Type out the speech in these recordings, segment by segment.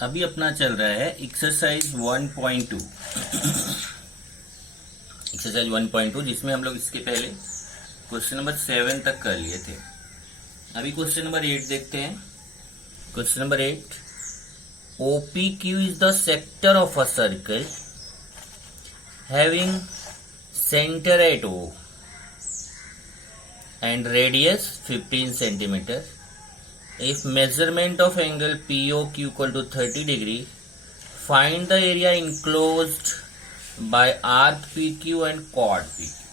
अभी अपना चल रहा है एक्सरसाइज 1.2। एक्सरसाइज 1.2 जिसमें हम लोग इसके पहले क्वेश्चन नंबर 7 तक कर लिए थे। अभी क्वेश्चन नंबर 8 देखते हैं। Question number 8, OPQ is the sector of a circle having center at O and radius 15 centimeter. If measurement of angle POQ equal to 30 degree, find the area enclosed by arc PQ and chord PQ.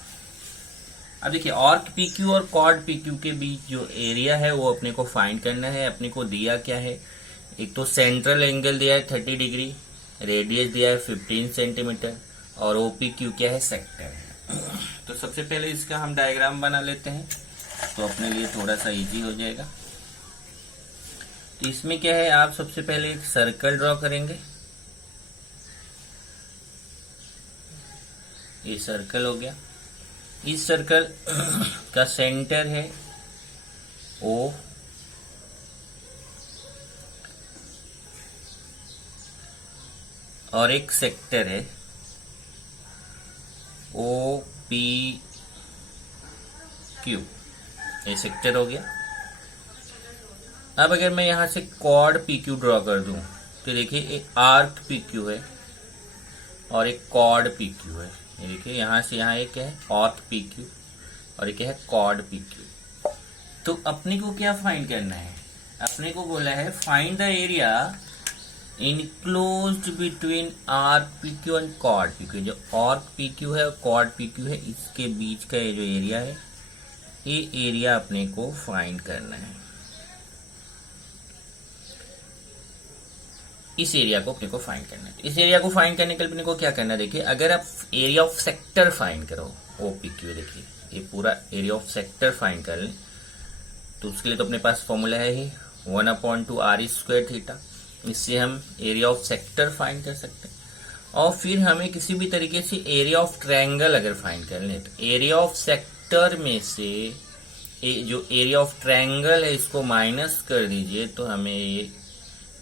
अब देखिए arc PQ और chord PQ के बीच जो area है वो अपने को find करना है। अपने को दिया क्या है, एक तो सेंट्रल एंगल दिया है 30 डिग्री, रेडियस दिया है 15 सेंटीमीटर और OPQ क्या है, सेक्टर है। तो सबसे पहले इसका हम डायग्राम बना लेते हैं तो अपने लिए थोड़ा सा इजी हो जाएगा। तो इसमें क्या है, आप सबसे पहले एक सर्कल ड्रॉ करेंगे। ये सर्कल हो गया। इस सर्कल का सेंटर है O और एक सेक्टर है OPQ। ये सेक्टर हो गया। अब अगर मैं यहां से कॉर्ड PQ ड्रॉ कर दूं तो देखिए एक आर्क PQ है और एक कॉर्ड PQ है। ये देखिए यहां से यहां एक है आर्क PQ और एक है कॉर्ड PQ। तो अपने को क्या फाइंड करना है, अपने को बोला है find the area enclosed between arc PQ and chord PQ। जो आर्क PQ है और कॉर्ड PQ है, इसके बीच का ये जो एरिया है, ये एरिया अपने को फाइंड करना है। इस एरिया को अपने को फाइंड करना है। इस एरिया को फाइंड करने के लिए अपने को क्या करना है, देखिए अगर आप एरिया ऑफ सेक्टर फाइंड करो OPQ, देखिए ये पूरा एरिया ऑफ सेक्टर फाइंड कर लें तो उसके लिए तो अपने पास फॉर्मूला है ही 1/2 r² थीटा। इससे हम एरिया ऑफ सेक्टर फाइंड कर सकते हैं। और फिर हमें किसी भी तरीके से एरिया ऑफ ट्रायंगल अगर फाइंड कर लें तो एरिया ऑफ सेक्टर में से जो एरिया ऑफ ट्रायंगल है इसको माइनस कर दीजिए तो हमें ये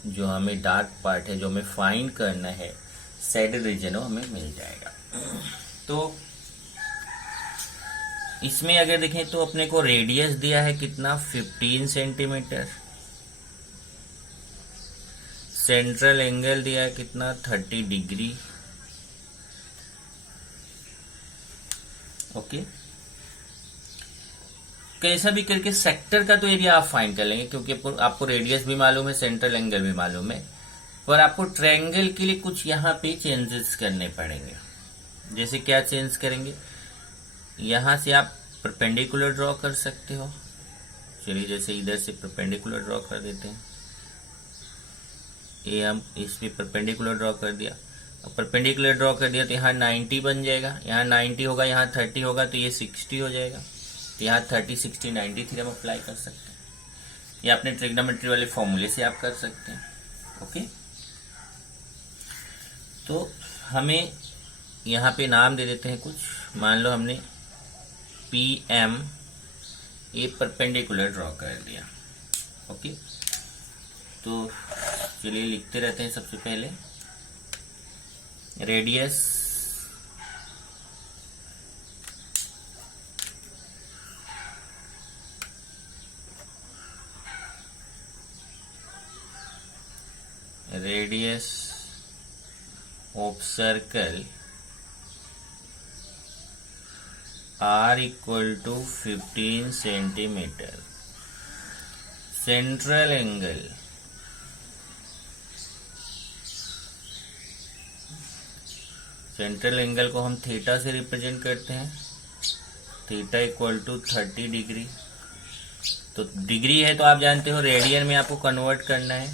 जो हमें डार्क पार्ट है जो हमें फाइंड करना है शेडेड रीजन, वो हमें मिल जाएगा। तो इसमें अगर देखें तो अपने को रेडियस दिया है कितना, 15 सेंटीमीटर। सेंट्रल एंगल दिया है कितना, 30 डिग्री। ओके, कैसा भी करके सेक्टर का तो एरिया आप फाइंड कर लेंगे क्योंकि आपको रेडियस भी मालूम है, सेंट्रल एंगल भी मालूम है। पर आपको ट्रायंगल के लिए कुछ यहाँ पे चेंजेस करने पड़ेंगे। जैसे क्या चेंज करेंगे, यहां से आप परपेंडिकुलर ड्रॉ कर सकते हो। चलिए जैसे इधर से परपेंडिकुलर ड्रॉ कर देते हैं। ये हम इसमें परपेंडिकुलर ड्रॉ कर दिया। अब परपेंडिकुलर ड्रॉ कर दिया तो यहाँ 90 बन जाएगा, यहाँ 90 होगा, यहाँ 30 होगा तो ये 60 हो जाएगा। तो यहाँ 30, 60, 90 थ्योरम अप्लाई कर सकते हैं। ये अपने ट्रिग्नोमेट्री वाले फॉर्मूले से आप कर सकते हैं। ओके, तो हमें यहाँ पे नाम दे देते हैं कुछ। मान लो हमने PM ये परपेंडिकुलर ड्रॉ कर दिया। ओके, तो चलिए लिखते रहते हैं। सबसे पहले radius of circle R equal to 15 centimetre. Central angle को हम थीटा से रिप्रेजेंट करते हैं। Theta equal to 30 degree. तो डिग्री है तो आप जानते हो रेडियन में आपको कन्वर्ट करना है।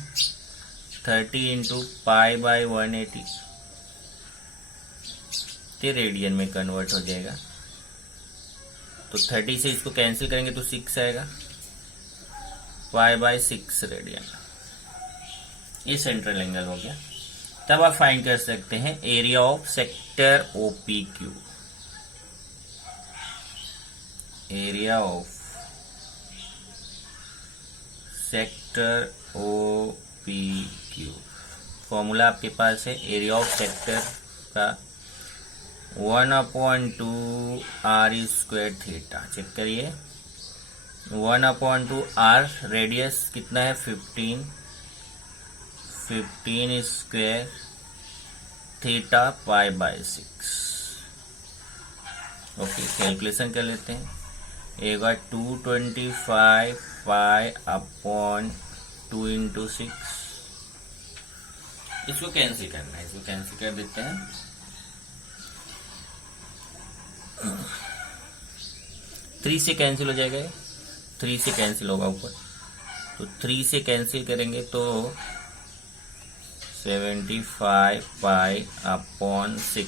30 इंटू π/180 तो रेडियन में कन्वर्ट हो जाएगा। तो 30 से इसको कैंसिल करेंगे तो 6 आएगा, π/6 रेडियन। ये सेंट्रल एंगल हो गया। तब आप फाइंड कर सकते हैं area of sector OPQ। Area of sector OPQ formula आपके पास है एरिया ऑफ सेक्टर का 1/2 r स्क्वायर थीटा। चेक करिए 1/2 r, रेडियस कितना है 15 स्क्वायर, थीटा π/6। ओके, कैलकुलेशन कर लेते हैं। एक बार 225 π/2 × 6, इसको कैंसिल करना है, इसको कैंसिल कर देते हैं। 3 से कैंसिल हो जाएगा, 3 से कैंसिल होगा ऊपर, तो 3 से कैंसिल करेंगे तो 75 π/6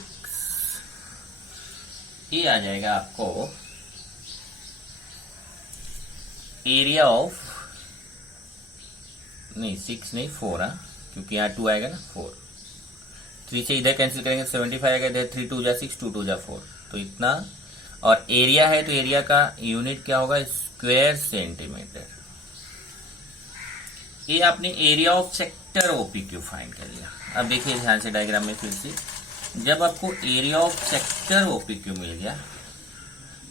ये आ जाएगा आपको एरिया ऑफ, नहीं 6 नहीं 4, क्योंकि यहाँ 2 आएगा ना, 4। 3 से इधर कैंसिल करेंगे 75 आएगा, इधर 3 2 जा 6, 2 2 जा 4, तो इतना। और एरिया है तो एरिया का यूनिट क्या होगा, स्क्वायर सेंटीमीटर। ये आपने area of sector OPQ find कर लिया। अब देखिए ध्यान से डायग्राम में फिर से, जब आपको एरिया ऑफ सेक्टर OPQ मिल गया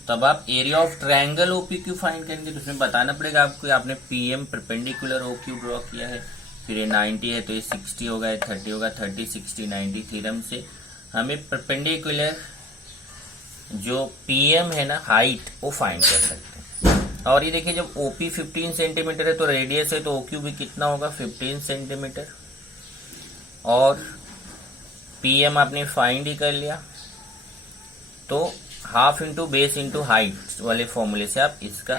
तब आप area of triangle OPQ find करेंगे। तो उसमें बताना पड़ेगा आपको, आपने PM परपेंडिकुलर OQ ड्रॉ किया है, फिर ये 90 है तो ये 60 होगा, ये 30 होगा, 30 60 90 थ्योरम से हमें परपेंडिकुलर जो PM है ना हाइट, वो फाइंड कर सकते हैं। और ये देखिए जब OP 15 सेंटीमीटर है तो रेडियस है तो OQ भी कितना होगा 15 सेंटीमीटर, और PM आपने फाइंड ही कर लिया, तो half into base into height वाले फॉर्मूले से आप इसका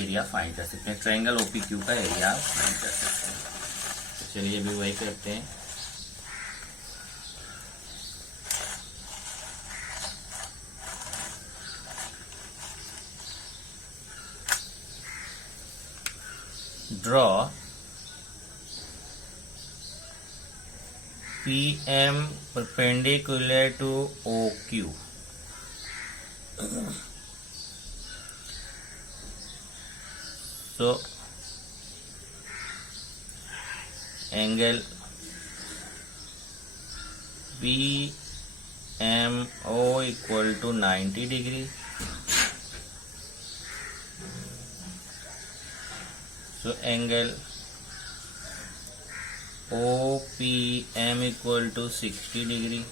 एरिया फाइंड कर सकते हैं, ट्रायंगल OPQ का एरिया फाइंड कर सकते हैं। तो चलिए अभी वही करते हैं। Draw PM perpendicular to OQ। So angle PMO equal to 90 degree। So angle OPM equal to 60 degree.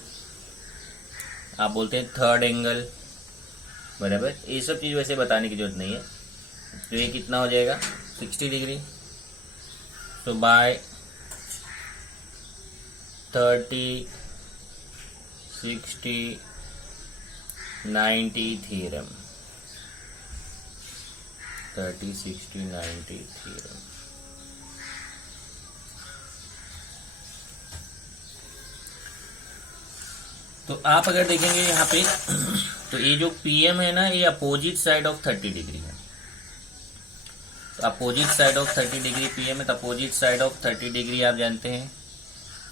आप बोलते हैं थर्ड एंगल, बराबर। ये सब चीज वैसे बताने की जरूरत नहीं है। तो ये कितना हो जाएगा 60 डिग्री। तो बाय 30 60 90 थ्योरम, 30 60 90 थ्योरम। तो आप अगर देखेंगे यहाँ पे तो ये जो PM है ना, ये अपोजिट साइड ऑफ 30 डिग्री है। तो opposite side of 30 degree PM है, तो अपोजिट साइड ऑफ 30 डिग्री आप जानते हैं,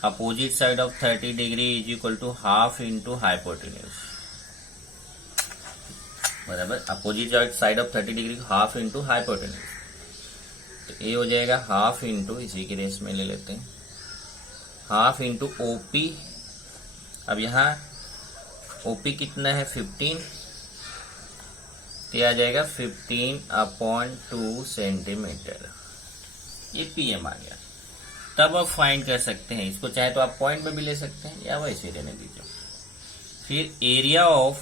opposite side of 30 degree is equal to half into hypotenuse, बराबर। Opposite side of 30 degree half into hypotenuse, तो ये हो जाएगा हाफ इंटू, इसी के रेस में ले लेते हैं, हाफ इंटू OP। अब यहाँ OP कितना है 15, तो आ जाएगा 15/2 सेंटीमीटर। ये PM आ गया। तब आप फाइंड कर सकते हैं इसको, चाहे तो आप पॉइंट में भी ले सकते हैं या वैसे रहने दीजिए। फिर area of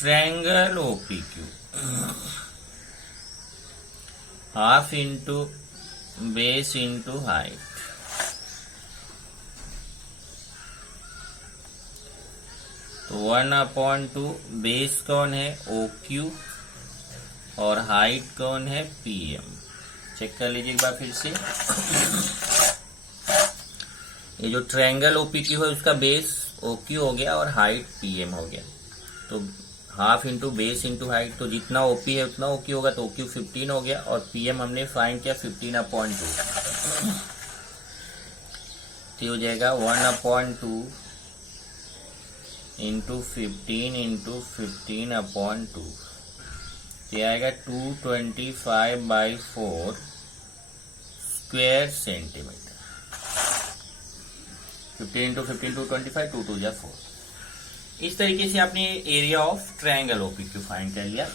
triangle OPQ half into base into height. तो 1/2 बेस कौन है OQ और हाइट कौन है PM। चेक कर लीजिए एक बार फिर से। ये जो ट्रायंगल OPQ है उसका बेस OQ हो गया और हाइट PM हो गया। तो half into base into height, तो जितना OP है उतना OQ होगा, तो OQ 15 हो गया और PM हमने फाइंड किया 15/2। तो हो जाएगा 1/2 इंटू 15 इंटू 15/2, ये आएगा 225/4 स्क्वायर सेंटीमीटर। 15 इंटू 15 टू 25, 2 2 जा 4। इस तरीके से आपने area of triangle OPQ find कर लिया।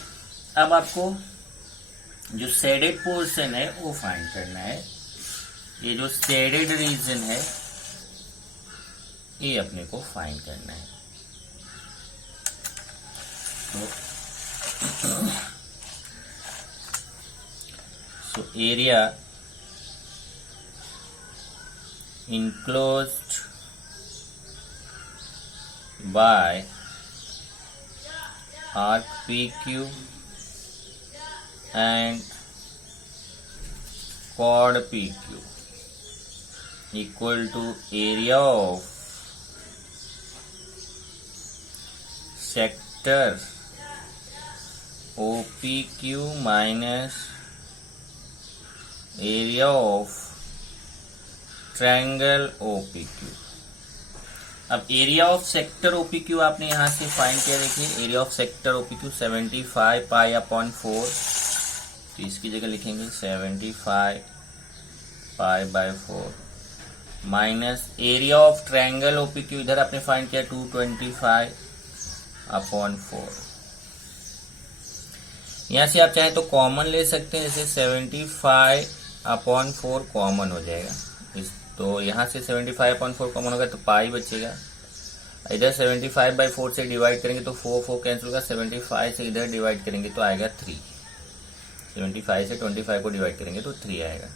अब आपको जो शेडेड पोर्शन है वो फाइंड करना है। ये जो शेडेड रीजन है ये अपने को फाइंड करना है। So area enclosed by arc PQ and chord PQ equal to area of sector OPQ minus area of triangle OPQ। अब एरिया ऑफ सेक्टर OPQ आपने यहां से फाइंड किया। देखिए area of sector OPQ 75 pi upon 4, तो इसकी जगह लिखेंगे 75 pi by 4 minus area of triangle OPQ इधर आपने फाइंड किया 225 अपॉन 4। यहां से आप चाहें तो कॉमन ले सकते हैं, जैसे 75 अपॉन 4 कॉमन हो जाएगा। तो यहां से 75 अपॉन 4 कॉमन होगा तो पाई बचेगा। इधर 75 बाई 4 से डिवाइड करेंगे तो 4 4 कैंसिल होगा। 75 से इधर डिवाइड करेंगे तो आएगा 3। 75 से 25 को डिवाइड करेंगे तो 3 आएगा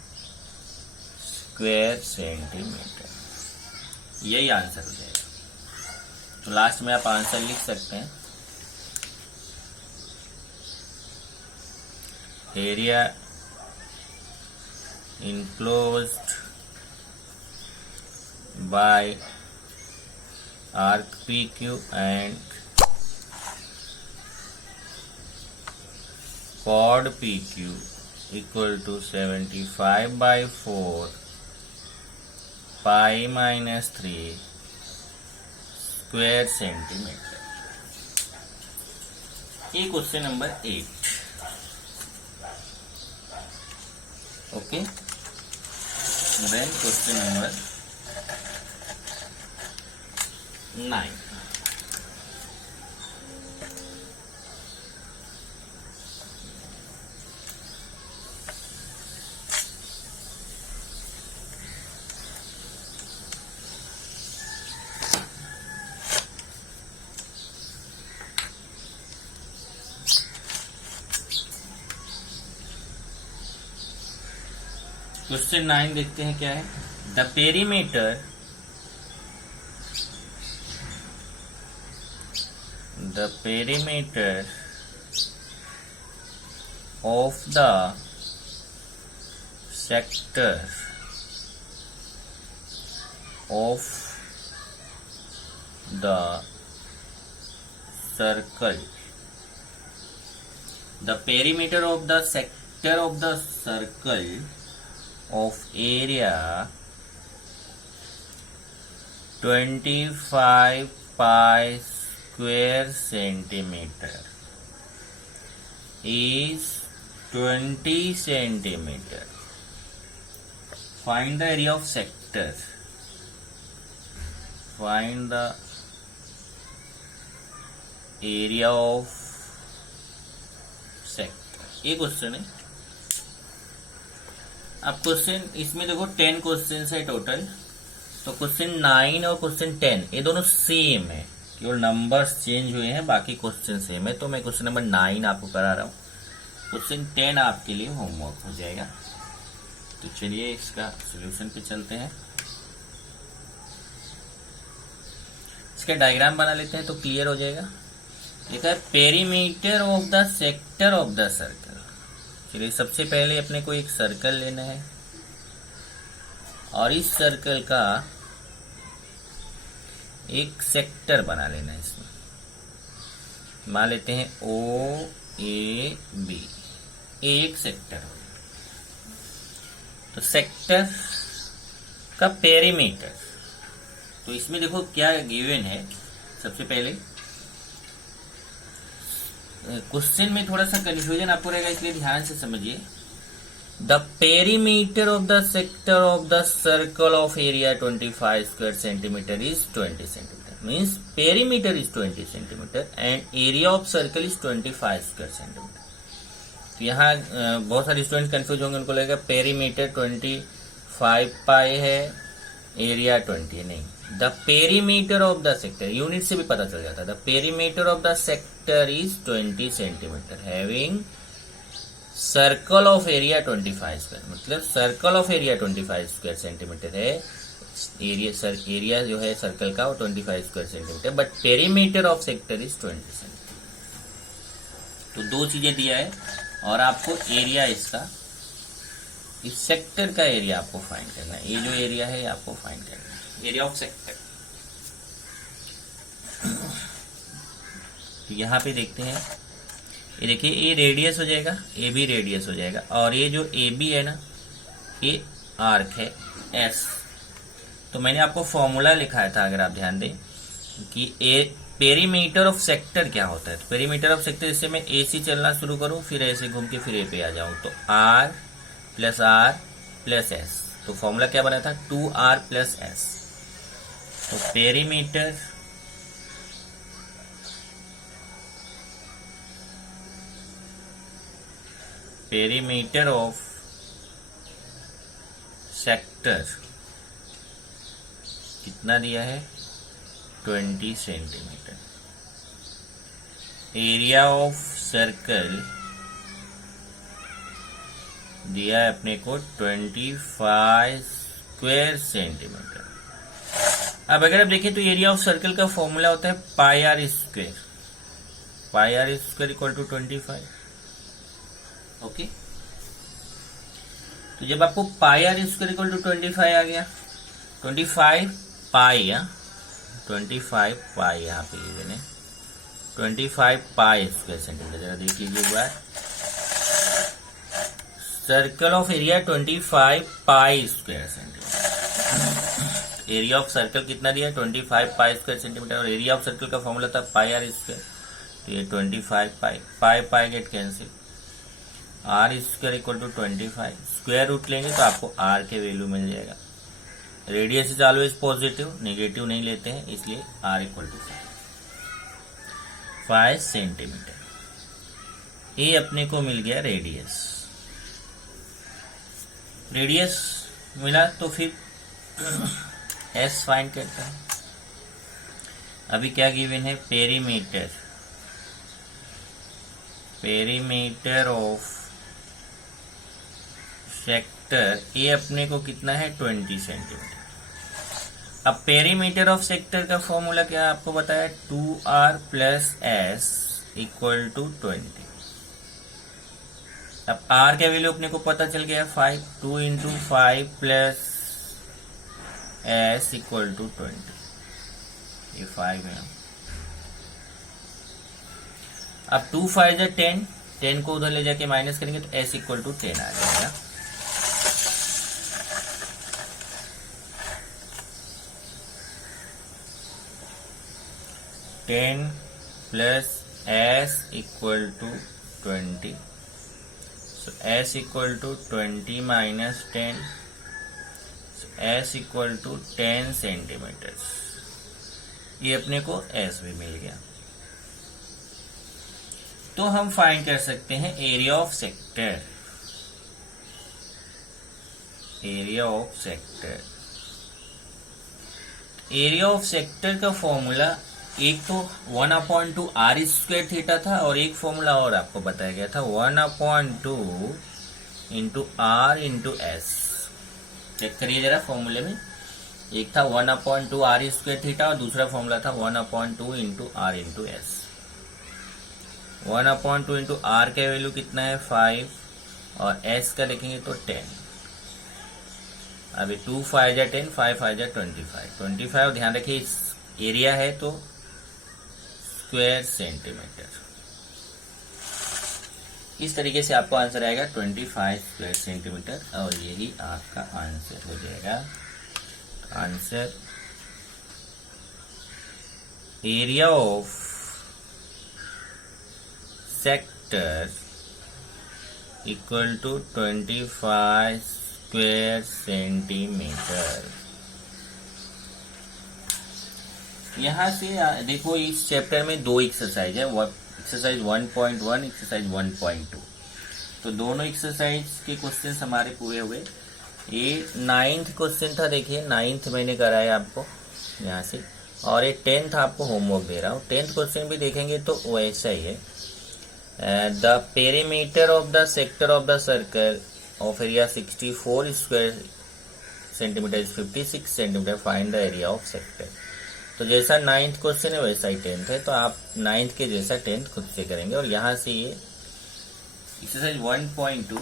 स्क्वायर सेंटीमीटर। यही आंसर हो जाएगा। तो लास्ट में आप आंसर लिख सकते हैं। Area enclosed by arc PQ and chord PQ equal to 75 by 4 pi minus 3 square centimeter। ये question number 8। Okay, then question number 9। Question 9 देखते हैं क्या है। The perimeter of the sector of the circle. The perimeter of the sector of the circle of area 25 pi square centimeter is 20 centimeter. Find the area of sector. Find the area of sector। ये question है। अब question इसमें देखो 10 question है total. तो question 9 और question 10 ये दोनों सेम है, केवल नंबर्स चेंज हुए हैं, बाकी क्वेश्चन सेम है। तो मैं क्वेश्चन नंबर 9 आपको करा रहा हूँ। क्वेश्चन 10 आपके लिए होमवर्क हो जाएगा। तो चलिए इसका सॉल्यूशन पे चलते हैं। इसका डायग्राम बना लेते हैं तो क्लियर हो जाएगा। लिखा है perimeter of the sector of the circle. चलिए सबसे पहले अपने को एक सर्कल लेना है और इस सर्कल का एक सेक्टर बना लेना है। इसमें मान लेते हैं OAB, एक सेक्टर हो। तो सेक्टर का पेरीमीटर, तो इसमें देखो क्या गिवन है। सबसे पहले क्वेश्चन में थोड़ा सा कंफ्यूजन आपको रहेगा, इसलिए ध्यान से समझिए। The perimeter of the sector of the circle of area 25 square centimetre is 20 centimetre. Means perimeter is 20 centimetre and area of circle is 25 square centimetre. तो यहाँ बहुत सारे स्टूडेंट कंफ्यूज होंगे, उनको लगेगा पेरीमीटर 25 पाई है, एरिया 20. नहीं, the perimeter of the sector, unit से भी पता चल जाता है. The perimeter of the sector is 20 centimetre having circle of area 25 square. मतलब circle of area 25 square centimetre है. एरिया जो है सर्कल का वो 25 square centimetre, but perimeter of sector is 20 centimetre. तो दो चीजें दिया है और आपको एरिया इसका, इस सेक्टर का एरिया आपको फाइंड करना है. ये जो एरिया है आपको फाइंड करना है, एरिया ऑफ सेक्टर. तो यहां पे देखते हैं, ये देखिए ये रेडियस हो जाएगा, ये भी रेडियस हो जाएगा, और ये जो ए बी है ना, ये आर्क है एस. तो मैंने आपको फॉर्मूला लिखाया था, अगर आप ध्यान दें, कि ए पेरीमीटर ऑफ सेक्टर क्या होता है. तो पेरीमीटर ऑफ सेक्टर, इससे मैं ए से चलना शुरू करूं, फिर ऐसे घूम के फिर ए पे आ जाऊं, तो आर प्लस एस. तो फॉर्मूला क्या बना था, 2r प्लस एस. तो पेरीमीटर ऑफ सेक्टर कितना दिया है, 20 सेंटीमीटर. एरिया ऑफ सर्कल दिया है अपने को 25 स्क्वायर सेंटीमीटर. अब अगर आप देखें तो एरिया ऑफ सर्कल का फॉर्मूला होता है pi r square. Pi r square equal to 25. Okay, तो जब आपको pi r square equal to 25 आ गया, 25 पाई, 25 पाई यहाँ पे मैंने 25 पाई स्क्वायर सेंटीमीटर. जरा देख लीजिए एक बार, circle of area 25 pi square centimetre. Area of circle कितना दिया, 25 पाई स्क्वायर सेंटीमीटर, और एरिया ऑफ सर्कल का फॉर्मूला था पाई आर स्क्वायर. तो ये 25 pi get cancel, r square equal to 25. Square root लेंगे तो आपको आर के वैल्यू मिल जाएगा. Radius is always positive, negative नहीं लेते हैं, इसलिए आर इक्वल टू 5 सेंटीमीटर. ये अपने को मिल गया रेडियस. रेडियस मिला तो फिर एस फाइंड करता है. अभी क्या गिवन है, पेरीमीटर ऑफ सेक्टर, ये अपने को कितना है, 20 सेंटीमीटर. अब पेरीमीटर ऑफ सेक्टर का फॉर्मूला क्या आपको बताया, 2r plus S equal to 20. अब r का वैल्यू अपने को पता चल गया 5. 2 into 5 plus S equal to 20. ये 5 है. अब 2 5 जा 10, 10 को उधर ले जाके माइनस करेंगे तो एस इक्वल टू 10 आ जाएगा. Ten plus S equal to 20. So s equal to 20 minus 10. So s equal to 10 centimetre. ये अपने को s भी मिल गया. तो हम फाइंड कर सकते हैं area of sector. Area of sector, area of sector का फॉर्मूला एक तो 1/2 आर स्क्वायर थीटा था, और एक फॉर्मूला और आपको बताया गया था 1/2 into R into S. Check करिए जरा फॉर्मूले में, एक था 1/2 आर स्क्वायर थीटा और दूसरा फॉर्मूला था 1/2 into R into S. 1/2 into R का वैल्यू कितना है, 5, और एस का देखेंगे तो 10. अभी 2 5 जा 10, 5 5 जा 25. ध्यान रखिए इस एरिया है तो स्क्वायर सेंटीमीटर. इस तरीके से आपको आंसर आएगा 25 स्क्वायर सेंटीमीटर, और यही आपका आंसर हो जाएगा. Answer area of sector equal to 25 square centimetre. यहाँ से देखो इस चैप्टर में दो एक्सरसाइज है, एक्सरसाइज 1.1, एक्सरसाइज 1.2। तो दोनों एक्सरसाइज के क्वेश्चन हमारे पूरे हुए। ये 9th क्वेश्चन था, देखिए 9th मैंने कराया आपको यहाँ से, और ये 10th आपको होमवर्क दे रहा हूँ। 10th क्वेश्चन भी देखेंगे तो वैसा ही है। The perimeter of the sector of the circle of area 64 square centimetre is 56 centimetre, find the area of sector. तो जैसा 9th क्वेश्चन है वैसा ही 10th है, तो आप 9th के जैसा 10th खुद से करेंगे। और यहाँ से ये एक्सरसाइज 1.2 जो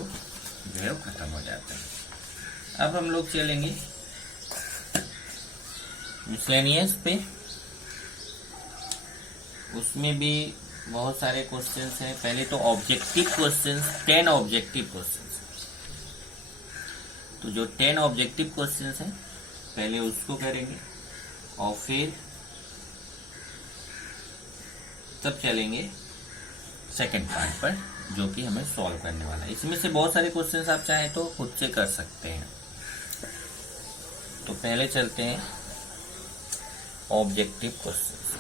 है वो खत्म हो जाता है। अब हम लोग चलेंगे मिसलेनियस पे। उसमें भी बहुत सारे क्वेश्चंस हैं। पहले तो ऑब्जेक्टिव क्वेश्चंस, 10 ऑब्जेक्टिव क्वेश्चंस। तो जो 10 ऑब्जेक्टिव क्वेश्चंस हैं पहले उसको करेंगे और फिर तब चलेंगे सेकंड पार्ट पर, जो कि हमें सॉल्व करने वाला है। इसमें से बहुत सारे क्वेश्चंस आप चाहें तो खुद से कर सकते हैं। तो पहले चलते हैं ऑब्जेक्टिव क्वेश्चंस।